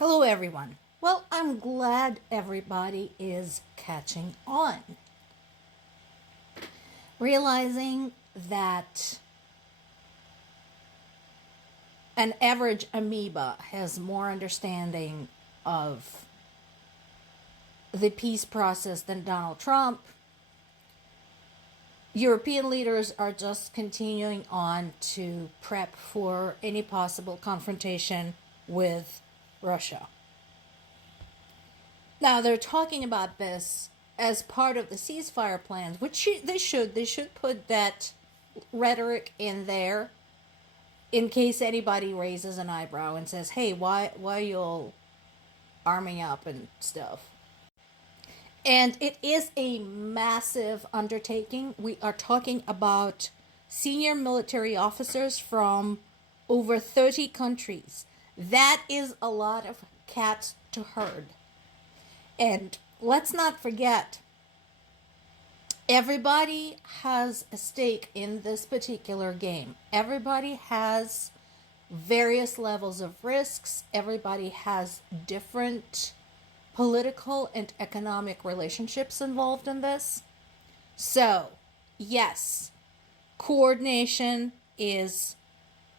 Hello, everyone. Well, I'm glad everybody is catching on. Realizing that an average amoeba has more understanding of the peace process than Donald Trump. European leaders are just continuing on to prep for any possible confrontation with Russia. Now, they're talking about this as part of the ceasefire plans, which they should put that rhetoric in there in case anybody raises an eyebrow and says, hey, why are you all arming up and stuff? And it is a massive undertaking. We are talking about senior military officers from over 30 countries. That is a lot of cats to herd. And let's not forget, everybody has a stake in this particular game. Everybody has various levels of risks. Everybody has different political and economic relationships involved in this. So, yes, coordination is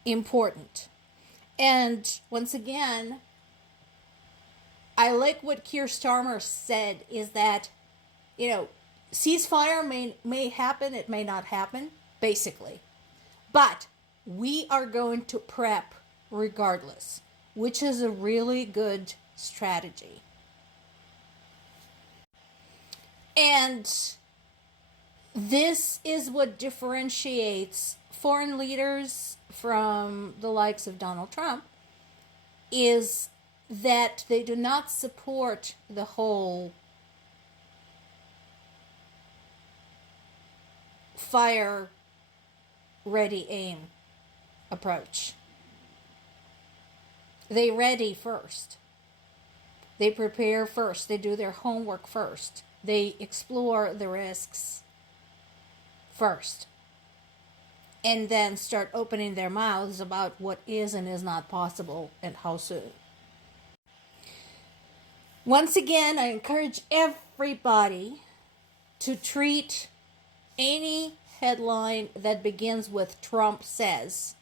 important. And once again, I like what Keir Starmer said is that, ceasefire may happen, it may not happen, basically. But we are going to prep regardless, which is a really good strategy. And this is what differentiates foreign leaders from the likes of Donald Trump, is that they do not support the whole fire ready aim approach. They ready first. They prepare first. They do their homework first. They explore the risks first. And then start opening their mouths about what is and is not possible and how soon. Once again, I encourage everybody to treat any headline that begins with Trump says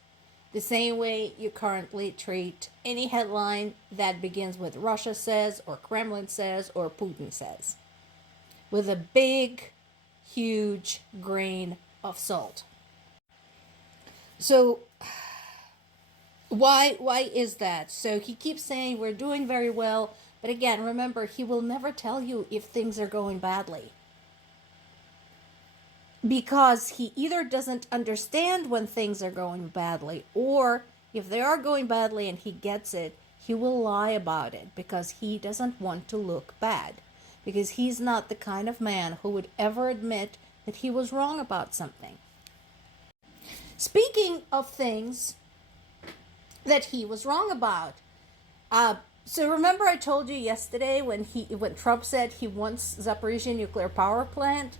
the same way you currently treat any headline that begins with Russia says or Kremlin says or Putin says, with a big, huge grain of salt. So why is that? So he keeps saying we're doing very well, but again, remember, he will never tell you if things are going badly, because he either doesn't understand when things are going badly, or if they are going badly and he gets it, he will lie about it because he doesn't want to look bad, because he's not the kind of man who would ever admit that he was wrong about something. Speaking of things that he was wrong about, so remember I told you yesterday when Trump said he wants Zaporizhzhia nuclear power plant?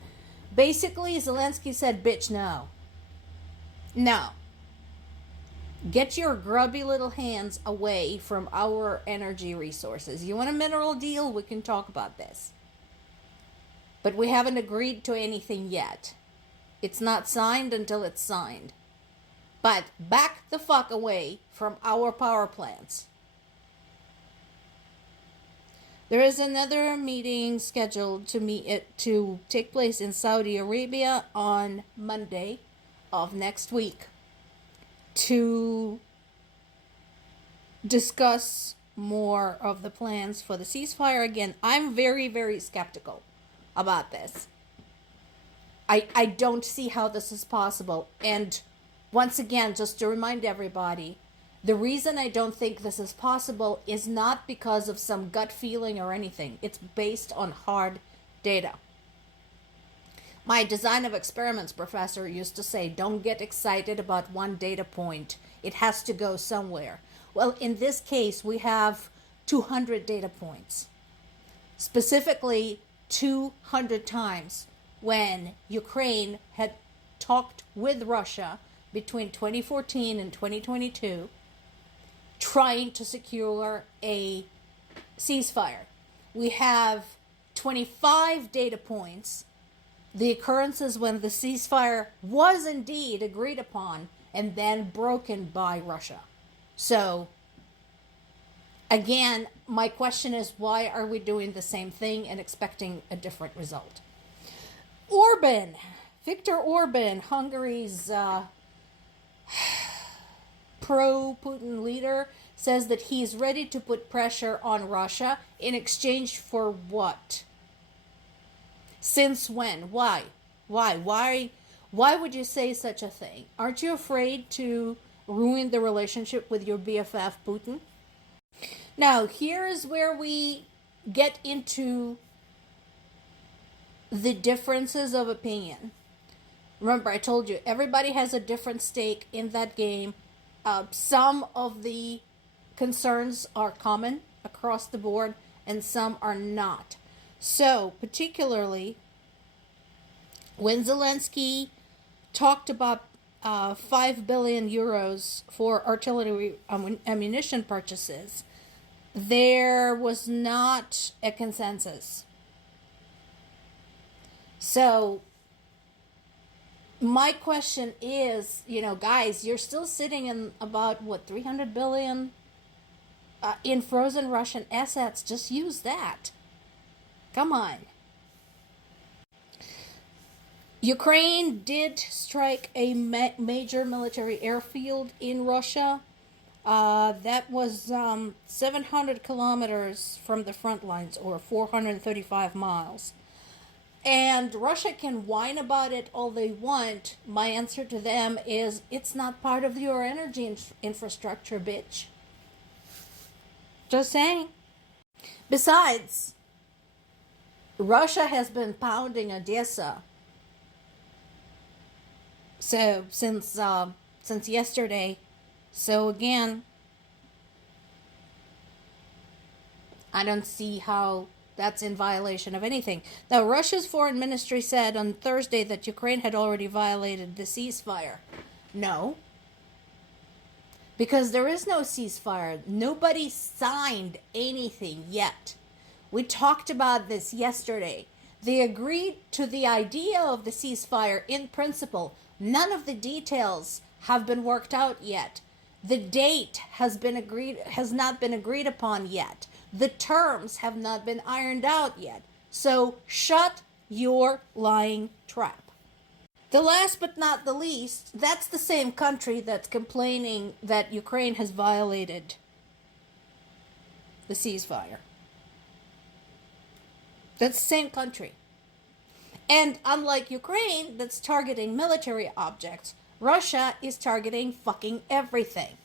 Basically, Zelensky said, bitch, no. No. Get your grubby little hands away from our energy resources. You want a mineral deal? We can talk about this. But we haven't agreed to anything yet. It's not signed until it's signed. But back the fuck away from our power plants. There is another meeting scheduled to take place in Saudi Arabia on Monday of next week to discuss more of the plans for the ceasefire. Again, I'm very, very skeptical about this. I don't see how this is possible. And once again, just to remind everybody, the reason I don't think this is possible is not because of some gut feeling or anything. It's based on hard data. My design of experiments professor used to say, don't get excited about one data point. It has to go somewhere. Well, in this case, we have 200 data points. Specifically, 200 times when Ukraine had talked with Russia between 2014 and 2022, trying to secure a ceasefire. We have 25 data points, the occurrences when the ceasefire was indeed agreed upon and then broken by Russia. So, again, my question is, why are we doing the same thing and expecting a different result? Viktor Orban, Hungary's pro-Putin leader, says that he's ready to put pressure on Russia in exchange for what? Since when? Why? Why would you say such a thing? Aren't you afraid to ruin the relationship with your BFF, Putin? Now, here is where we get into the differences of opinion. Remember, I told you, everybody has a different stake in that game. Some of the concerns are common across the board, and some are not. So, particularly, when Zelensky talked about 5 billion euros for artillery ammunition purchases, there was not a consensus. So, my question is, guys, you're still sitting in about, 300 billion in frozen Russian assets. Just use that. Come on. Ukraine did strike a major military airfield in Russia. That was 700 kilometers from the front lines, or 435 miles. And Russia can whine about it all they want. My answer to them is, it's not part of your energy infrastructure, bitch. Just saying. Besides, Russia has been pounding Odessa. So since yesterday. So again, I don't see how that's in violation of anything. Now, Russia's foreign ministry said on Thursday that Ukraine had already violated the ceasefire. No. Because there is no ceasefire. Nobody signed anything yet. We talked about this yesterday. They agreed to the idea of the ceasefire in principle. None of the details have been worked out yet. The date has not been agreed upon yet. The terms have not been ironed out yet. So shut your lying trap. The last but not the least, that's the same country that's complaining that Ukraine has violated the ceasefire. That's the same country. And unlike Ukraine, that's targeting military objects, Russia is targeting fucking everything.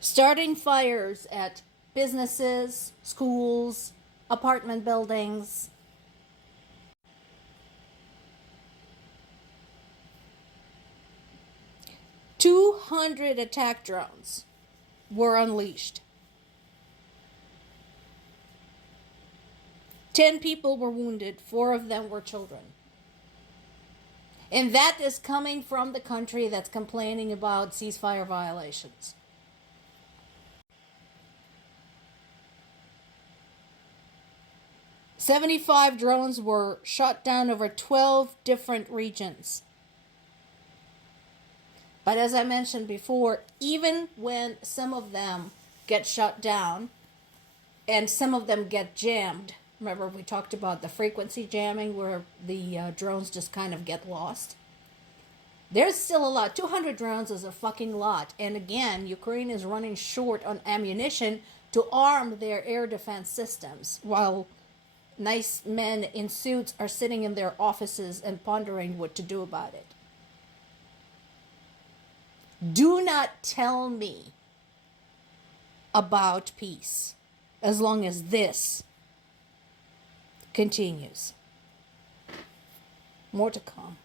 Starting fires at businesses, schools, apartment buildings. "200 attack drones were unleashed. 10 people were wounded, 4 of them were children. And that is coming from the country that's complaining about ceasefire violations. "75 drones were shot down over 12 different regions. But as I mentioned before, even when some of them get shot down and some of them get jammed, remember we talked about the frequency jamming where the drones just kind of get lost. There's still a lot. 200 drones is a fucking lot. And again, Ukraine is running short on ammunition to arm their air defense systems, while nice men in suits are sitting in their offices and pondering what to do about it. Do not tell me about peace as long as this continues. More to come.